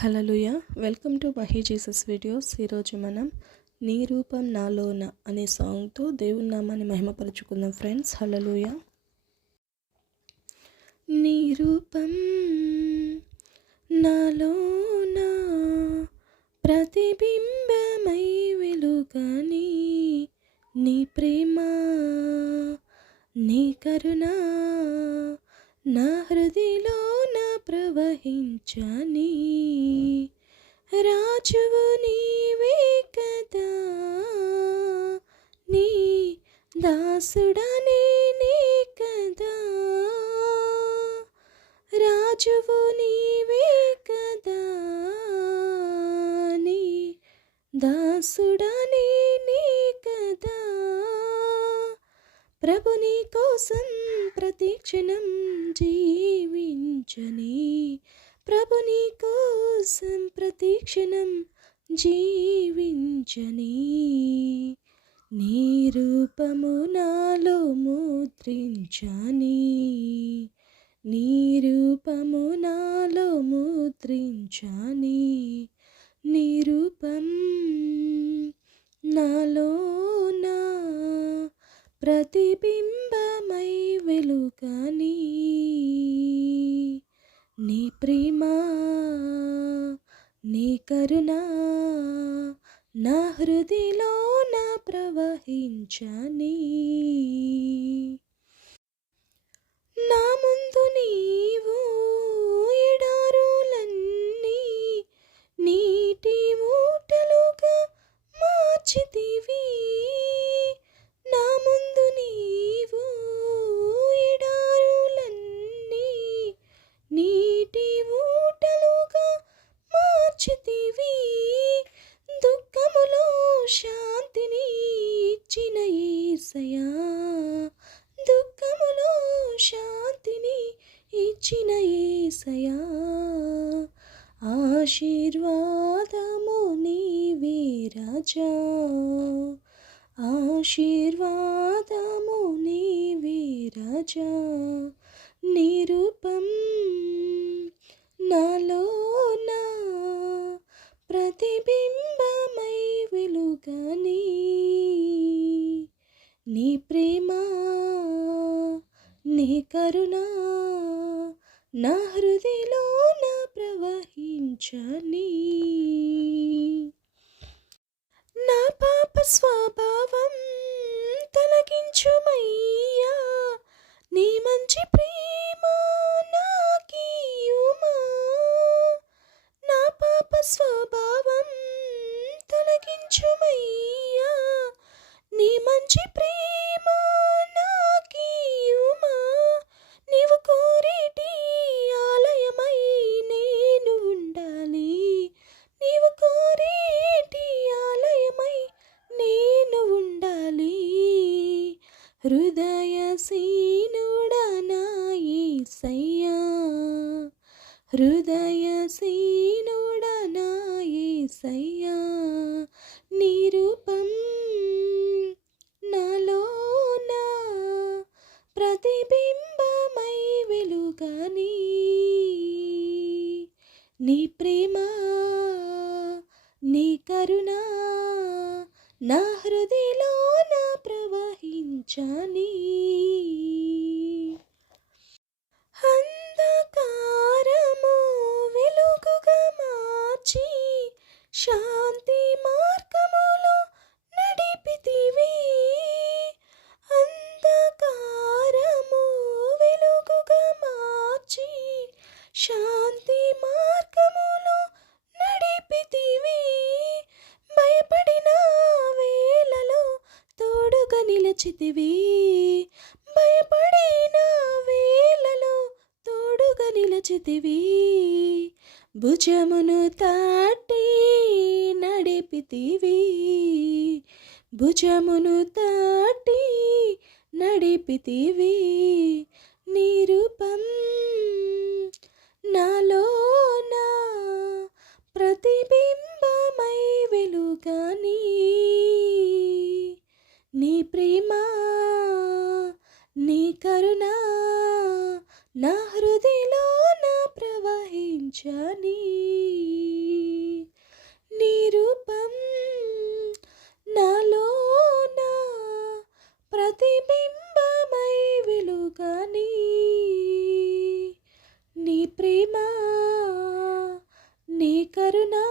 Hallelujah welcome to Mahi Jesus videos. ఈరోజు మనం నీ రూపం నాలోన అనే సాంగ్తో దేవుని నామాన్ని మహిమపరుచుకుందాం ఫ్రెండ్స్. హలలుయ నీ రూపం నాలోన ప్రతిబింబమై వెలుగని నీ ప్రేమ నీ కరుణ నా హృదిలోన ప్రవహించని రాజువు నీవే కదా. నీ దాసుడనే నీ కదా. రాజువు నీవే కదా. నీ దాసుడనే నీ కదా. ప్రభుని కోసం ప్రతిక్షణం జీవించని ప్రభుని కోసం ప్రతిక్షణం జీవించని. నీ రూపము నాలో ముద్రించని. నీ రూపము నాలో ముద్రించని. నీ రూపం నాలో నా ప్రతిబింబ వెలుగని నీ ప్రేమ నీ కరుణ నా హృదిలో నా ప్రవహించని. నా ముందు నీ ఇచ్చిన ఏసయా ఆశీర్వాదము నీవే రాజా. ఆశీర్వాదము నీవే రాజా. నీ నాలో నా ప్రతిబింబమై వెలుగని నీ ప్రేమ నీ కరుణా నా హృదయలో నా ప్రవహించని. నా పాప స్వభావం తొలగించుమయ్యా. నీ మంచి ప్రేమ నాకీయుమా. నా పాప స్వభావం తొలగించుమయ్యా. హృదయసీనుడనాయసయ్యా హృదయసీనుడనాయసయ్యా హృదయ సీనుడనాయసయ్యా ప్రతిబింబమై వెలుగని నీ ప్రేమ నీ కరుణ నా హృదయలో నా ప్ర journey. నిలచితివి భయపడిన వేలలో తోడుగా నిలచితివి. భుజమును తాటి నడిపితివి. భుజమును తాటి నడిపితివి. నీ రూపం నాలో నా నా హృదయలో నా ప్రవహించని నిరూపం నాలో నా ప్రతిబింబమై విలుగని నీ ప్రేమ నీ కరుణా